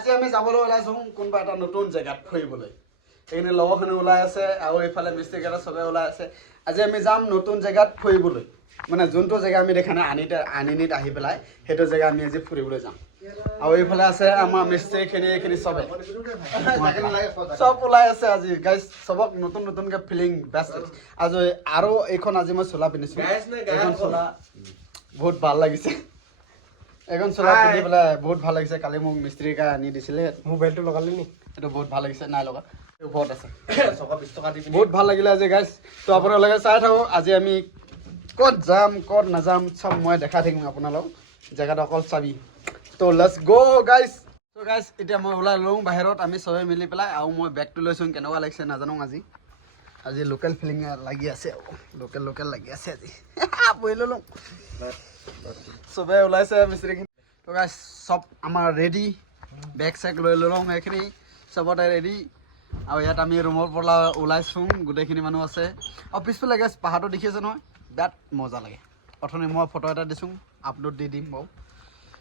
আজি আমি যাবলৈ ওলাইছোঁ কোনোবা এটা নতুন জেগাত ফুৰিবলৈ এইখিনি লগৰখিনি ওলাই আছে আৰু এইফালে মিস্ত্ৰীকেইটা চবে ওলাই আছে আজি আমি যাম নতুন জেগাত ফুৰিবলৈ মানে যোনটো জেগা আমি দেখা নাই আনিনিত আহি পেলাই সেইটো জেগা আমি আজি ফুৰিবলৈ যাম আৰু এইফালে আছে আমাৰ মিস্ত্ৰীখিনি এইখিনি চবে চব ওলাই আছে আজি গাইজ চবক নতুন নতুনকৈ ফিলিং বেষ্ট আজি আৰু এইখন আজি মই চোলা পিন্ধিছোঁ এইখন চোলা বহুত ভাল লাগিছে এখন চোলা পিন্ধি পেলাই বহুত ভাল লাগিছে কালি মোক মিস্ত্ৰীকে আনি দিছিলে মোবাইলটো লগালি নি এইটো বহুত ভাল লাগিছে নাই লগা ওপৰত আছে 120 টকা দি বহুত ভাল লাগিলে আজি গাইজ তো আপোনালোকে চাই থাকক আজি আমি ক'ত যাম ক'ত নাযাম চব মই দেখাই থাকিম আপোনালোক জেগাটো অকল চাবি তো লেটছ গো গাইজ তো গাইজ এতিয়া মই ওলাই লওঁ বাহিৰত আমি চবে মিলি পেলাই আৰু মই বেগটো লৈছোঁ কেনেকুৱা লাগিছে নাজানো আজি লোকেল ফিলিং লাগি আছে লোকেল লাগি আছে আজি বহি ল'লোঁ চবে ওলাইছে মিস্ত্ৰীখিনি তো গাইজ চব আমাৰ ৰেডি বেগ চেগ লৈ ল'লোঁ সেইখিনি চবতে ৰেডি আৰু ইয়াত আমি ৰুমৰ পৰা ওলাইছোঁ গোটেইখিনি মানুহ আছে আৰু পিছফালে গাইজ পাহাৰটো দেখি আছে নহয় বিৰাট মজা লাগে অথনি মই ফটো এটা দিছোঁ আপলোড দি দিম বাৰু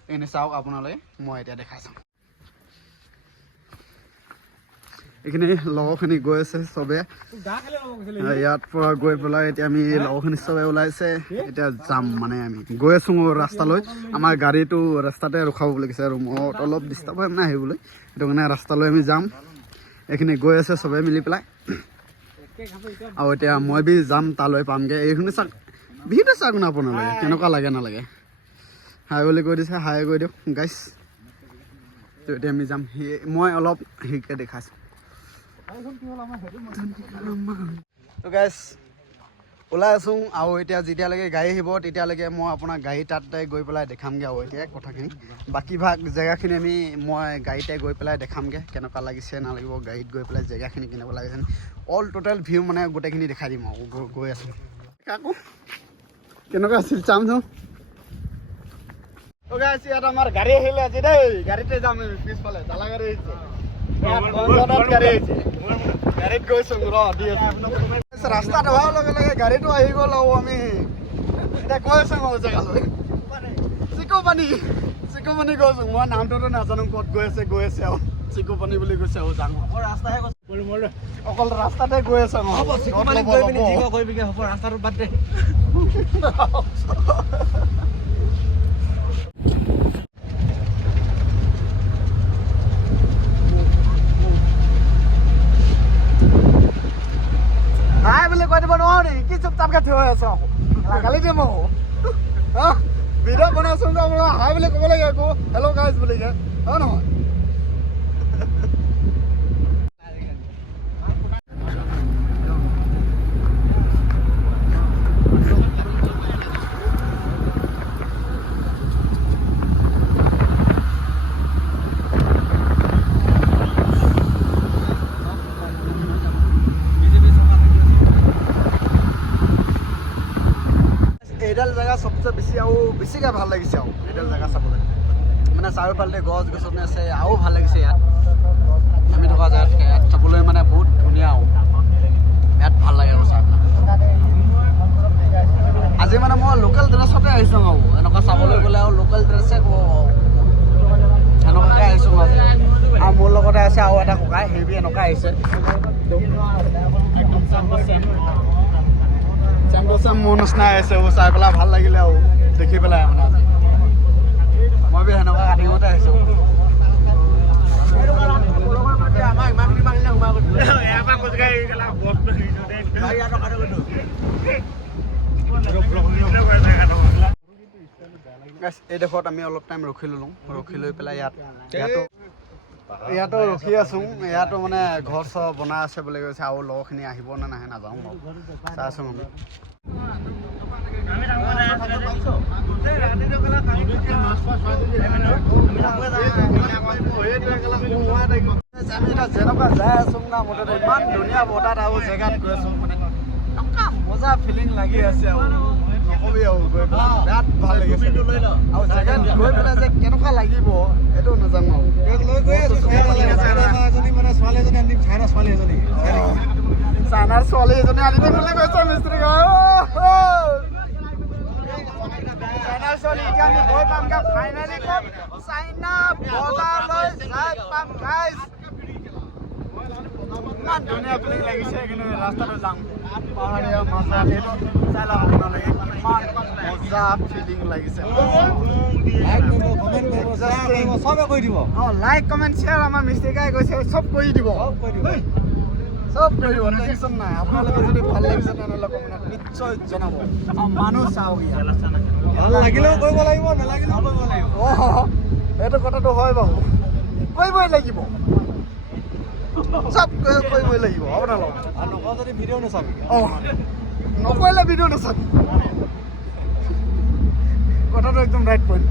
এইখিনি চাওক আপোনালোকে মই এতিয়া দেখাই চাওঁ এইখিনি লগৰখিনি গৈ আছে চবে ইয়াৰ পৰা গৈ পেলাই এতিয়া আমি লগৰখিনি চবে ওলাইছে এতিয়া যাম মানে আমি গৈ আছোঁ ৰাস্তালৈ আমাৰ গাড়ীটো ৰাস্তাতে ৰখাব লাগিছে ৰুমত অলপ ডিষ্টাৰ্ব হয় মানে আহিবলৈ সেইটো কাৰণে ৰাস্তালৈ আমি যাম এইখিনি গৈ আছে চবে মিলি পেলাই আৰু এতিয়া মই বি যাম তালৈ পামগৈ এইখিনি চাওক ভিডিঅ'টো চাওক না আপোনালোকে কেনেকুৱা লাগে নালাগে হাই বুলি কৈ দিছে হাই কৈ দিয়ক গাইছ তো এতিয়া আমি যাম মই অলপ হেৰিকৈ দেখাইছোঁ তো গাইছ ওলাই আছোঁ আৰু এতিয়া যেতিয়ালৈকে গাড়ী আহিব তেতিয়ালৈকে মই আপোনাৰ গাড়ী তাতে গৈ পেলাই দেখামগৈ আৰু এতিয়া কথাখিনি বাকী ভাগ জেগাখিনি মই গাড়ীতে গৈ পেলাই দেখামগৈ কেনেকুৱা লাগিছে নালাগিব গাড়ীত গৈ পেলাই জেগাখিনি কেনেকুৱা লাগিছে অল টোটেল ভিউ মানে গোটেইখিনি দেখাই দিম আৰু গৈ আছোঁ কাকো কেনেকুৱা আছিল চামচোন তো গাইছ ইয়াত আমাৰ গাড়ী আহিলে আজি দেই গাড়ীতে যাম পিছফালে ডালা গাড়ী আহিছে গাড়ীত গৈছোঁ ৰাস্তাত হোৱাৰ লগে লগে গাড়ীটো আহি গ'ল আৰু আমি এতিয়া গৈ আছোঁ মোৰ জেগালৈ চিকুপানী গৈছোঁ মই নামটোতো নাজানো ক'ত গৈ আছে আৰু চিকুপানী বুলি কৈছে আৰু যাম অকল ৰাস্তাতে গৈ আছে ৰাস্তাটো বাদ দে হাই বুলি কৈ দিব নোৱাৰো নেকি কি চুপচাপকৈ থিয় হৈ আছো গালি দিম আকৌ ভিডিঅ' বনাইছো হাই বুলি ক'ব লাগে আকৌ হেল্ল' গাইজ বুলি হয় নহয় এইডাল জেগা চবচে বেছি আৰু বেছিকৈ ভাল লাগিছে আৰু এইডাল জেগা চাবলৈ মানে চাৰিওফালে গছ গছনি আছে আৰু ভাল লাগিছে ইয়াত আমি থকা জেগাতকৈ ইয়াত চাবলৈ মানে বহুত ধুনীয়া আৰু ইয়াত ভাল লাগে আৰু চাই পেলাই আজি মানে মই লোকেল ড্ৰেছতে আহিছোঁ আৰু এনেকুৱা চাবলৈ গ'লে আৰু লোকেল ড্ৰেছে ক'ব সেনেকুৱাকৈ আহিছোঁ আৰু মোৰ লগতে আছে আৰু এটা ককাই সেইবি এনেকুৱা আহিছে একদম চেম মোৰ নিচিনা আহিছে চাই পেলাই ভাল লাগিলে আৰু দেখি পেলাই মানে আজি মই বি সেনেকুৱা কাটিঙতে আহিছোঁ এইডোখৰত আমি অলপ টাইম ৰখি ল'লোঁ ৰখি লৈ পেলাই ইয়াতো ৰখি আছোঁ ইয়াতো মানে ঘৰ চৰ বনাই আছে বুলি কৈছে আৰু লগৰখিনি আহিব নে নাহে নাযাওঁ বাৰু চাই আছোঁ আমি যেনেকুৱা যাই আছোঁ না মুঠতে ইমান ধুনীয়া বতাহ আৰু জেগাত গৈ আছোঁ মানে মজা ফিলিং লাগি আছে আৰু নকবি আৰু গৈ পেলাই বিৰাট ভাল লাগিছে আৰু জেগাত গৈ পেলাই যে কেনেকুৱা লাগিব এইটো নাজানো চাইনাৰ ছোৱালী এজনী আনি দিম বুলি কৈছে মিস্ত্ৰী চাইনাৰ ছোৱালী এতিয়া আমি গৈ পামগৈ ফাইনেলি ক'ত চাইনা বজাৰলৈ যাই ইমান ধুনীয়া ফিলিং লাগিছে কিন্তু ৰাস্তাটো যাম পাহাৰীয়া মাজত এইটো চাই লওক আপোনালোকে কিমান মজা ফিলিং লাগিছে চবে কৰি দিব লাইক কমেণ্ট শ্বেয়াৰ আমাৰ মিষ্টিকাই কৈছে চব কৰি দিব চব কৰি দিব টেনশ্যন নাই আপোনালোকে যদি ভাল লাগিছে তেনেহ'লে কমেণ্টত নিশ্চয় জনাব মানুহ চাওক ভাল লাগিলেও কৰিব লাগিব নালাগিলেও কৰিব লাগিব এইটো কথাটো হয় বাৰু কৰিবই লাগিব চব কৰিবই লাগিব আপোনালোক আৰু নকওঁ যদি ভিডিঅ' নাচাবি নকৰিলে ভিডিঅ' নাচাবি কথাটো একদম ৰাইট পইণ্ট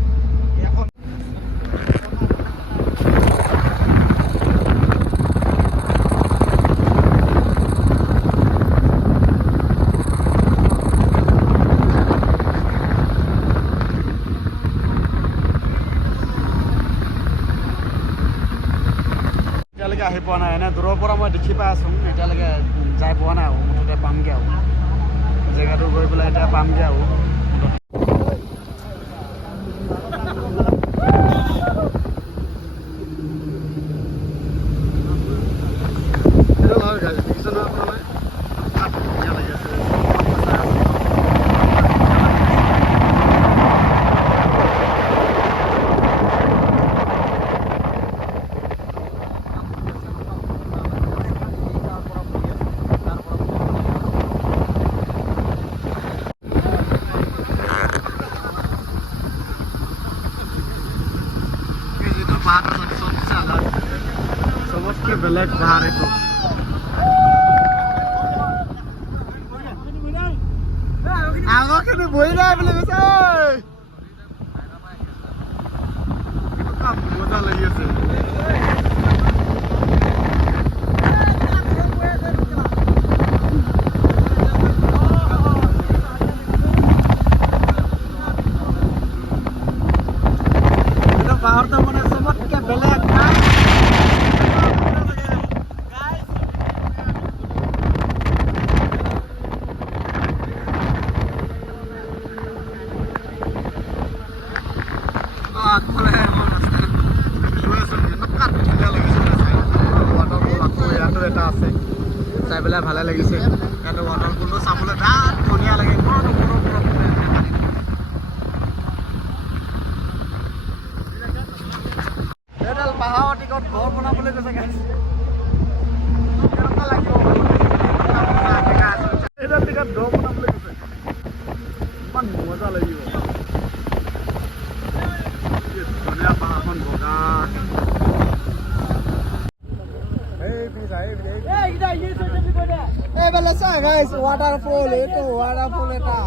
এতিয়ালৈকে আহি পোৱা নাই এনে দূৰৰ পৰা মই দেখি পাই আছোঁ এতিয়ালৈকে যাই পোৱা নাই আৰু মুঠতে পামগৈ আৰু জেগাটো গৈ পেলাই এতিয়া পামগৈ আৰু सबसे बेलेग बाहर है तो आगो के बोई ना बोले बस काम मजा लगी से এটা বাহর তো মানে सबके बेलेग চাই পেলাই ভালে লাগিছে ইয়াতে ৱাটাৰফলটো চাবলৈ বিৰাট ধুনীয়া লাগে এইডাল পাহাৰৰ টিকত ঘৰ বনাবলৈ গৈছে কেনেকুৱা লাগিব এইডাল টিকত ঘৰ বনাবলৈ গৈছে ইমান মজা লাগিব ধুনীয়া পাহাৰখন বগা এইফালে চা গাইছ ৱাটাৰফল এইটো ৱাটাৰফল এটা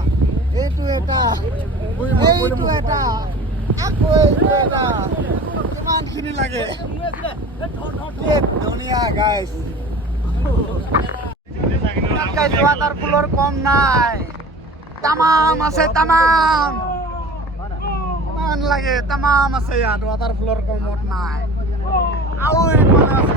এইটো এটা এইটো এটা আকৌ এইটো এটা কিমানখিনি লাগে ধুনীয়া গাইছ ৱাটাৰফলৰ কম নাই তামাম আছে তামাম কিমান লাগে তামাম আছে ইয়াত ৱাটাৰফলৰ কমত নাই আৰু এইফালে আছে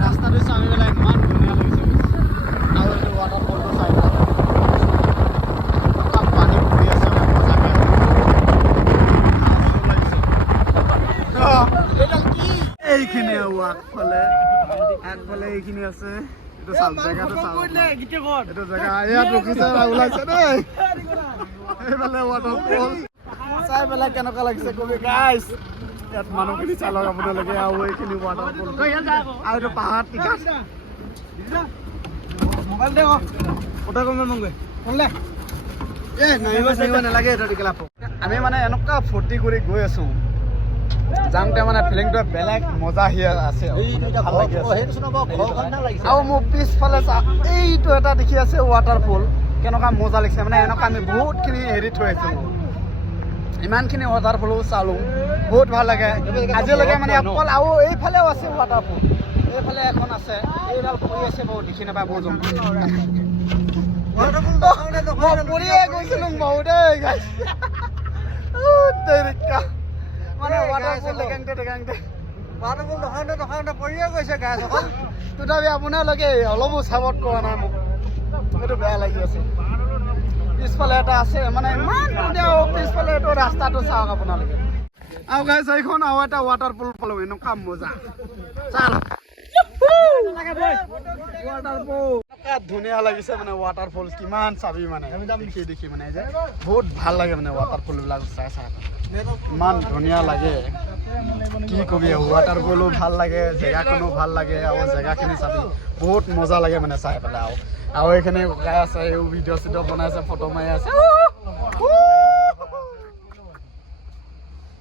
ৰাস্তাটো চাই পেলাই ইমান ধুনীয়া লাগিছে আৰু এইটো ৱাটাৰফলটো চাই পানী পৰি আছে এইখিনি আগফালে এইখিনি আছে এইটো চাল জেগাটো এইটো জেগা ইয়াত ৰখিছে ওলাইছে দেই এইফালে ৱাটাৰফল চাই পেলাই কেনেকুৱা লাগিছে কবি গাইছ ইয়াত মানুহখিনি চাই লওক আপোনালোকে আৰু এইখিনি ৱাটাৰফল আৰু এইটো পাহাৰ টিকাত নালাগে আমি মানে এনেকুৱা ফূৰ্তি কৰি গৈ আছো যাওঁতে মানে ফিলিংটো বেলেগ মজা আহি আছে আৰু মোৰ পিছফালে এইটো এটা দেখি আছে ৱাটাৰফল কেনেকুৱা মজা লাগিছে মানে এনেকুৱা আমি বহুতখিনি হেৰি থৈ আহিছো ইমানখিনি ৱাটাৰফলো চালোঁ বহুত ভাল লাগে আজিলৈকে মানে অকল আৰু এইফালেও আছে ৱাটাৰফল এইফালে এখন আছে এইডাল পৰি আছে বহুত দেখি নাপায় বহুত পৰিয়ে গৈছিলোঁ বহু দেই মানে ৱাটাৰফল দেখাওঁতে পৰিয়ে গৈছে গাছ অকল তথাপি আপোনালোকে অলপো চাপৰ্ট কৰা নাই মোক সেইটো বেয়া লাগি আছে পিছফালে এটা আছে মানে ইমান ধুনীয়া পিছফালে এইটো ৰাস্তাটো চাওক আপোনালোকে আৰু গাইছ এইখন আৰু এটা ৱাটাৰ পুল পালো এনেকুৱা মজা চাল ধুনীয়া লাগিছে মানে ৱাটাৰ ফল কিমান চাবি মানে দেখি মানে যে বহুত ভাল লাগে মানে ৱাটাৰ ফল বিলাক চাই চাই ইমান ধুনীয়া লাগে কি কবি ৱাটাৰ ফলো ভাল লাগে জেগাখনো ভাল লাগে আৰু জেগাখিনি চাবি বহুত মজা লাগে মানে চাই পেলাই আৰু এইখিনি গাই আছে ভিডিঅ' চিডিঅ' বনাই আছে ফটো মাৰি আছে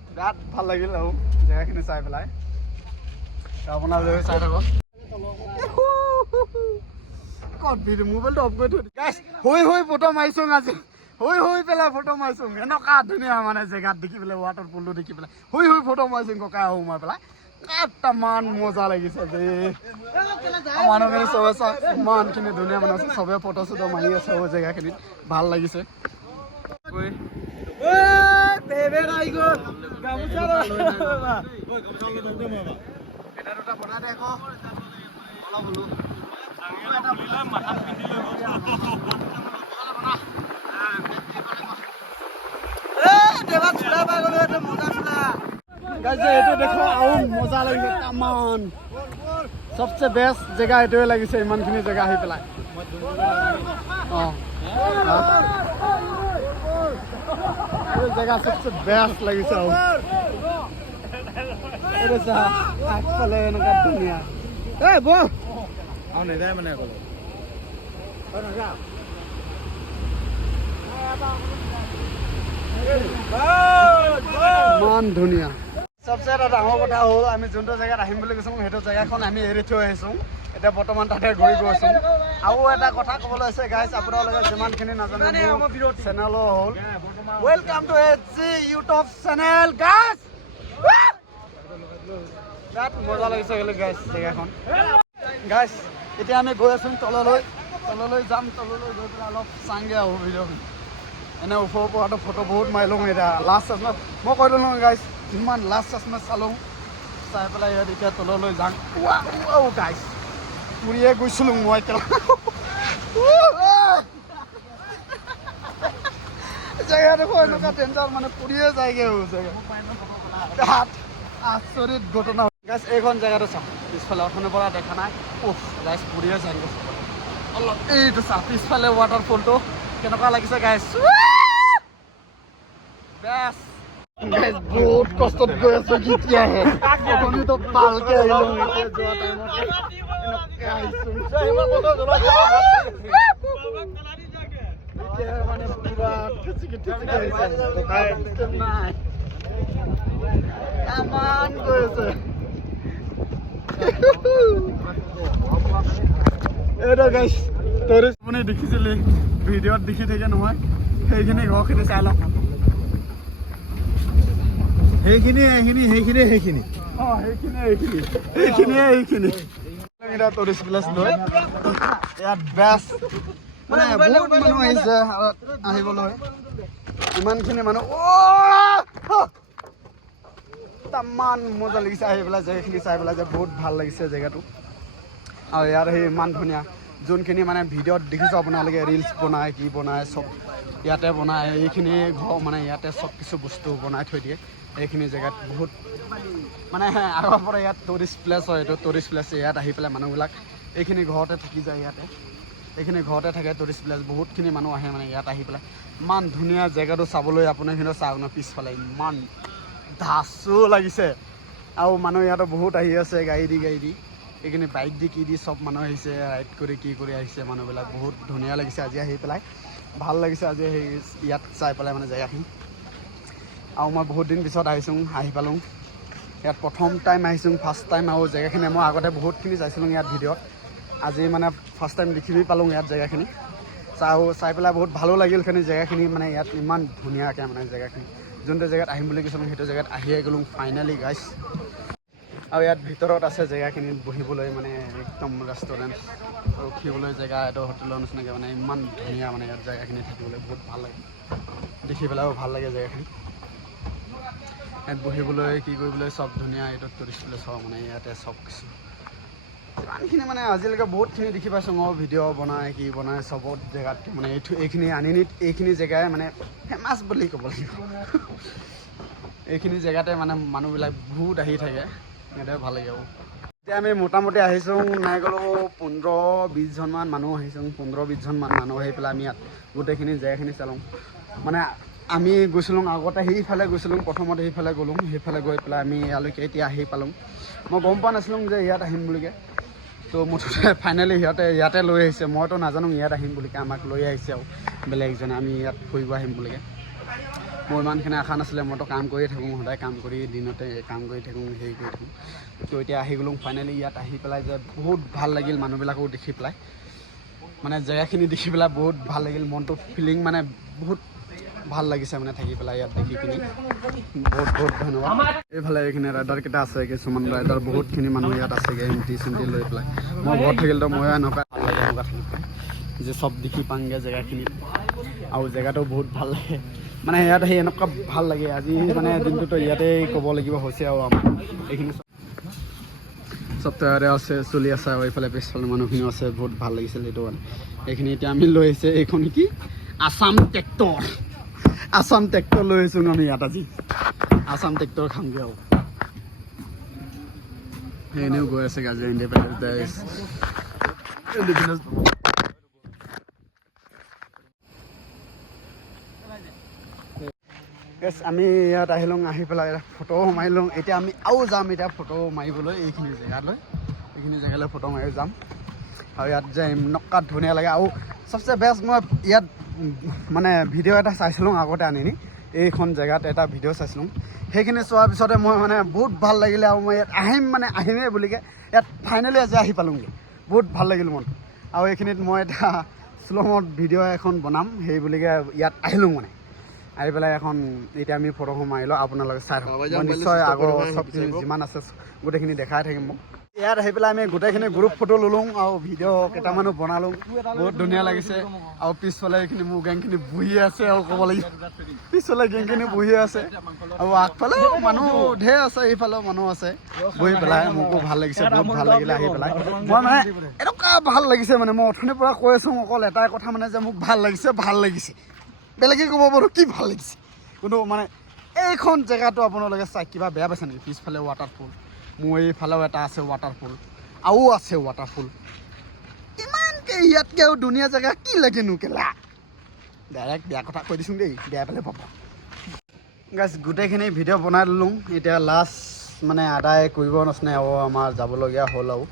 বিৰাট ভাল লাগিল আৰু জেগাখিনি চাই পেলাই আপোনালোকে চাই থাকক মোবাইলটো অফ কৰি থৈ গাইছ হৈ ফটো মাৰিছোং আজি হৈ পেলাই ফটো মাৰিছোং এনেকুৱা ধুনীয়া মানে জেগাত দেখি পেলাই ৱাটাৰ পুলটো দেখি পেলাই হৈ ফটো মাৰিছোং ককাই সোমাই পেলাই ইমান মজা লাগিছে যে মানুহখিনি চবে চাই ইমানখিনি ধুনীয়া মানে আছে চবে ফটো চটো মাৰি আছে জেগাখিনিত ভাল লাগিছে এইটো দেখো আৰু মজা লাগিছে তামান সবচে বেষ্ট জেগা এইটোৱে লাগিছে ইমানখিনি জেগা আহি পেলাই জেগা সবচে বেষ্ট লাগিছে আৰু এইটো চা আগফালে এনেকুৱা ধুনীয়া বল নেযায় মানে ইমান ধুনীয়া সবচে এটা ডাঙৰ কথা হ'ল আমি যোনটো জেগাত আহিম বুলি কৈছোঁ সেইটো জেগাখন আমি এৰি থৈ আহিছোঁ এতিয়া বৰ্তমান তাতে গৈ গৈছোঁ আৰু এটা কথা ক'বলৈ আছে গাইছ আপোনালোকে যিমানখিনি নাজানে চেনেলৰ হ'ল welcome to HG YouTube channel গাইছ বিৰাট মজা লাগিছে গাইছ জেগাখন গাইছ এতিয়া আমি গৈ আছোঁ তললৈ যাম তললৈ গৈ পেলাই অলপ চাংগে আৰু ভিডিঅ'খন এনে ওপৰৰ পৰাটো ফটো বহুত মাৰি লওঁ এতিয়া লাষ্ট চাচমা মই কৈ দিলোঁ গাইছ ইমান লাষ্ট চাচমা চালোঁ চাই পেলাই ইয়াত এতিয়া তললৈ যাম গাইছ পুৰিয়ে গৈছিলোঁ মই জেগাডোখৰ এনেকুৱা ডেঞ্জাৰ মানে পুৰিয়ে যায়গৈ জেগা আচৰিত ঘটনা গাইছ এইখন জেগাটো চাওঁ পিছফালে অথনিৰ পৰা দেখা নাই গাইছ পুৰিয়ে যায়গৈ অলপ এইটো চা পিছফালে ৱাটাৰ ফলটো কেনেকুৱা লাগিছে গাইছ বহুত কষ্টত গৈ আছো কেতিয়াহে অথনিতো ভালকে আহিলোঁ যোৱা টাইমত মানে পুৰা ঠেচিকি আহিছে নাই আমান গৈ আছে এইটো গাইছ টুৰিষ্ট আপুনি দেখিছিলি ভিডিঅ'ত দেখি থাকে নহয় সেইখিনি ঘৰখিনি চাই লওঁ সেইখিনি টুৰিষ্ট প্লেচ লৈ ইয়াত বেষ্ট মানে বহুত মানুহ আহিছে আহিবলৈ ইমানখিনি মানুহ তামান মজা লাগিছে আহি পেলাই জেগাখিনি চাই পেলাই যে বহুত ভাল লাগিছে জেগাটো আৰু ইয়াত সেই ইমান ধুনীয়া যোনখিনি মানে ভিডিঅ'ত দেখিছোঁ আপোনালোকে ৰিলচ বনায় কি বনায় চব ইয়াতে বনায় এইখিনি ঘৰ মানে ইয়াতে চব কিছু বস্তু বনাই থৈ দিয়ে এইখিনি জেগাত বহুত মানে আগৰ পৰা ইয়াত টুৰিষ্ট প্লেচ হয় এইটো টুৰিষ্ট প্লেচ ইয়াত আহি পেলাই মানুহবিলাক এইখিনি ঘৰতে থাকি যায় ইয়াতে এইখিনি ঘৰতে থাকে টুৰিষ্ট প্লেচ বহুতখিনি মানুহ আহে মানে ইয়াত আহি পেলাই ইমান ধুনীয়া জেগাটো চাবলৈ আপুনি কিন্তু চাওক ন পিছফালে ইমান ধাচো লাগিছে আৰু মানুহ ইয়াতো বহুত আহি আছে গাড়ী দি এইখিনি বাইক দি কি দি চব মানুহ আহিছে ৰাইড কৰি কি কৰি আহিছে মানুহবিলাক বহুত ধুনীয়া লাগিছে আজি আহি পেলাই ভাল লাগিছে আজি সেই ইয়াত চাই পেলাই মানে জেগাখিনি আৰু মই বহুত দিন পিছত আহি পালোঁ ইয়াত প্ৰথম টাইম আহিছোঁ ফাৰ্ষ্ট টাইম আৰু জেগাখিনি মই আগতে বহুতখিনি চাইছিলোঁ ইয়াত ভিডিঅ'ত আজি মানে ফাৰ্ষ্ট টাইম দেখিবি পালোঁ ইয়াত জেগাখিনি চাই পেলাই বহুত ভালো লাগিল খালি জেগাখিনি মানে ইয়াত ইমান ধুনীয়াকৈ মানে জেগাখিনি যোনটো জেগাত আহিম বুলি কৈছিলোঁ সেইটো জেগাত আহিয়ে গ'লোঁ ফাইনেলি গাইছ আৰু ইয়াত ভিতৰত আছে জেগাখিনিত বহিবলৈ মানে একদম ৰেষ্টুৰেণ্ট ৰখিবলৈ জেগা এইটো হোটেলৰ নিচিনাকৈ মানে ইমান ধুনীয়া মানে ইয়াত জেগাখিনি থাকিবলৈ বহুত ভাল লাগে দেখি পেলাইও ভাল লাগে জেগাখিনি ইয়াত বহিবলৈ কি কৰিবলৈ চব ধুনীয়া এইটো টুৰিষ্ট প্লেচ হয় মানে ইয়াতে চব কিছু যিমানখিনি মানে আজিলৈকে বহুতখিনি দেখি পাইছোঁ মই ভিডিঅ' বনাই কি বনাই চবত জেগাত মানে এইখিনি আনিনিত এইখিনি জেগাই মানে ফেমাছ বুলি ক'ব লাগিব এইখিনি জেগাতে মানে মানুহবিলাক বহুত আহি থাকে সেইটোৱে ভাল লাগে আৰু এতিয়া আমি মোটামুটি আহিছোঁ নাই গ'লেও 15-20জনমান মানুহ আহিছোঁ 15-20জনমান মানুহ আহি পেলাই আমি ইয়াত গোটেইখিনি জেগাখিনি চালোঁ মানে আমি গৈছিলোঁ আগতে সেইফালে গৈছিলোঁ প্ৰথমতে সেইফালে গ'লোঁ সেইফালে গৈ পেলাই আমি ইয়ালৈকে এতিয়া আহি পালোঁ মই গম পোৱা নাছিলোঁ যে ইয়াত আহিম বুলিকৈ তো মুঠতে ফাইনেলি সিহঁতে ইয়াতে লৈ আহিছে মইতো নাজানো ইয়াত আহিম বুলিকৈ আমাক লৈ আহিছে আৰু বেলেগ এজনে আমি ইয়াত ফুৰিব আহিম বুলিকৈ মোৰ ইমানখিনি আশা নাছিলে মইতো কাম কৰিয়ে থাকোঁ সদায় কাম কৰি দিনতে কাম কৰি থাকোঁ হেৰি কৰি থাকোঁ তো এতিয়া আহি গ'লোঁ ফাইনেলি ইয়াত আহি পেলাই যে বহুত ভাল লাগিল মানুহবিলাকো দেখি পেলাই মানে জেগাখিনি দেখি পেলাই বহুত ভাল লাগিল মনটো ফিলিং মানে বহুত ভাল লাগিছে মানে থাকি পেলাই ইয়াত দেখি পিনি বহুত বহুত ধন্যবাদ এইফালে এইখিনি ৰাইডাৰকেইটা আছে কিছুমান ৰাইডাৰ বহুতখিনি মানুহ ইয়াত আছেগৈ এণ্টি চেণ্টি লৈ পেলাই মই ঘৰত থাকিলেতো ময়ো এনেকুৱা ভাল লাগে এনেকুৱা থাকি পেলাই যে চব দেখি পাওঁগৈ জেগাখিনিত আৰু জেগাটো বহুত ভাল লাগে মানে ইয়াত সেই এনেকুৱা ভাল লাগে আজি মানে দিনটোতো ইয়াতে ক'ব লাগিব হৈছে আৰু আমাৰ এইখিনি চব তৈয়াৰে আছে চলি আছে আৰু এইফালে পিছফালে মানুহখিনিও আছে বহুত ভাল লাগিছিল এইটো মানে এইখিনি এতিয়া আমি লৈ আহিছে এইখন কি আছাম ট্ৰেক্টৰ লৈ আহিছোঁ আমি ইয়াত আজি আছাম ট্ৰেক্টৰ খামগৈ আৰু এনেও গৈ আছে আজি ইণ্ডিপেণ্ডেন্স আমি ইয়াত আহিলোঁ আহি পেলাই ফটো মাৰিলোঁ এতিয়া আমি আৰু যাম এতিয়া ফটো মাৰিবলৈ এইখিনি জেগালৈ ফটো মাৰি যাম আৰু ইয়াত যে এনেকুৱা ধুনীয়া লাগে আৰু চবচে বেষ্ট মই ইয়াত মানে ভিডিঅ' এটা চাইছিলোঁ আগতে আনি এইখন জেগাত এটা ভিডিঅ' চাইছিলোঁ সেইখিনি চোৱাৰ পিছতে মই মানে বহুত ভাল লাগিলে আৰু মই ইয়াত আহিমেই বুলিকৈ ইয়াত ফাইনেলি আজি আহি পালোঁগৈ বহুত ভাল লাগিল মন আৰু এইখিনিত মই এটা শ্ল'মত ভিডিঅ' এখন বনাম সেই বুলিকৈ ইয়াত আহিলোঁ মানে আহি পেলাই এখন এতিয়া আমি ফটোখন মাৰিলোঁ আপোনালোকে চাই থাকক নিশ্চয় আগৰ চবখিনি যিমান আছে গোটেইখিনি দেখাই থাকিম মোক ইয়াত আহি পেলাই আমি গোটেইখিনি গ্ৰুপ ফটো ল'লোঁ আৰু ভিডিঅ' কেইটামানো বনালোঁ বহুত ধুনীয়া লাগিছে আৰু পিছফালে এইখিনি মোৰ গেংখিনি বহি আছে আৰু ক'ব লাগিব পিছফালে গেংখিনি বহি আছে আৰু আগফালেও মানুহ ঢেৰ আছে এইফালেও মানুহ আছে বহি পেলাই মোকো ভাল লাগিছে বহুত ভাল লাগিলে আহি পেলাই মই মানে এনেকুৱা ভাল লাগিছে মানে মই অথনিৰ পৰা কৈ আছোঁ অকল এটাই কথা মানে যে মোক ভাল লাগিছে বেলেগে ক'ব পাৰোঁ কি ভাল লাগিছে কিন্তু মানে এইখন জেগাটো আপোনালোকে চাই কিবা বেয়া পাইছে নেকি পিছফালে ৱাটাৰফল মোৰ এইফালেও এটা আছে ৱাটাৰফল আৰু আছে ৱাটাৰফল ইমানকৈ ইয়াতকৈ ধুনীয়া জেগা কি লাগেনো কেলা ডাইৰেক্ট বেয়া কথা কৈ দিছোঁ দেই বেয়া পালে পাব গাইছ গোটেইখিনি ভিডিঅ' বনাই ল'লোঁ এতিয়া লাষ্ট মানে আদায় কৰিব নিচিনা আৰু আমাৰ যাবলগীয়া হ'ল আৰু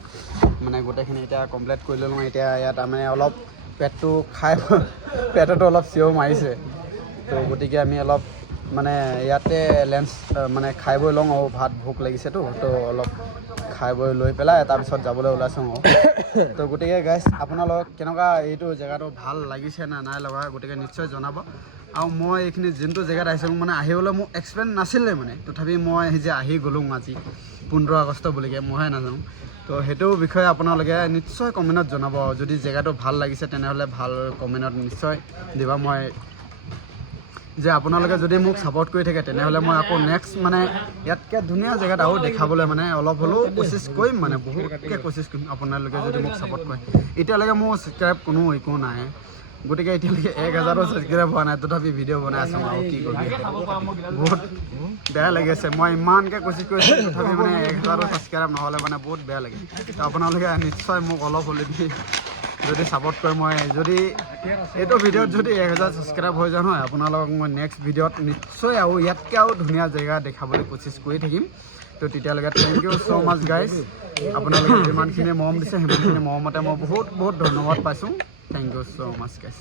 মানে গোটেইখিনি এতিয়া কমপ্লিট কৰি ল'লোঁ এতিয়া ইয়াত আমি অলপ পেটতো অলপ চিঞৰ মাৰিছে তো গতিকে আমি অলপ মানে ইয়াতে মানে খাই বৈ লওঁ আৰু ভাত ভোক লাগিছেতো তো অলপ খাই বৈ লৈ পেলাই তাৰপিছত যাবলৈ ওলাইছোঁ আৰু তো গতিকে গাইছ আপোনালোকক কেনেকুৱা এইটো জেগাটো ভাল লাগিছে নে নাই লগা গতিকে নিশ্চয় জনাব আৰু মই এইখিনি যোনটো জেগাত আহিছিলোঁ মানে আহিবলৈ মোৰ এক্সপেৰিয়েঞ্চ নাছিলে মানে তথাপি মই যে আহি গ'লোঁ আজি 15 আগষ্ট বুলিকৈ মইহে নাজানো তো সেইটো বিষয়ে আপোনালোকে নিশ্চয় কমেণ্টত জনাব যদি জেগাটো ভাল লাগিছে তেনেহ'লে ভাল কমেণ্টত নিশ্চয় দিবা মই যে আপোনালোকে যদি মোক ছাপোৰ্ট কৰি থাকে তেনেহ'লে মই আকৌ নেক্সট মানে ইয়াতকৈ ধুনীয়া জেগাত আৰু দেখাবলৈ মানে অলপ হ'লেও কোচিছ কৰিম মানে বহুতকৈ কোচিছ কৰিম আপোনালোকে যদি মোক ছাপোৰ্ট কৰে এতিয়ালৈকে মোৰ ছাবস্ক্ৰাইব কোনো একো নাই গতিকে এতিয়ালৈকে 1000ৰো ছাবস্ক্ৰাইব হোৱা নাই তথাপি ভিডিঅ' বনাই আছোঁ আৰু কি কৰিবি বহুত বেয়া লাগিছে মই ইমানকৈ কোচিছ কৰিছোঁ তথাপি মানে 1000ৰো ছাবস্ক্ৰাইব নহ'লে মানে বহুত বেয়া লাগে তো আপোনালোকে নিশ্চয় মোক অলপ হ'লে যদি ছাপোৰ্ট কৰে মই যদি এইটো ভিডিঅ'ত যদি 1000 ছাবস্ক্ৰাইব হৈ যায় নহয় আপোনালোকক মই নেক্সট ভিডিঅ'ত নিশ্চয় আৰু ইয়াতকৈ আৰু ধুনীয়া জেগা দেখাবলৈ কোচিছ কৰি থাকিম তো তেতিয়ালৈকে thank you so' much guys আপোনালোকে যিমানখিনি মৰম দিছে সিমানখিনি মৰমতে মই বহুত বহুত ধন্যবাদ পাইছোঁ thank you so' much guys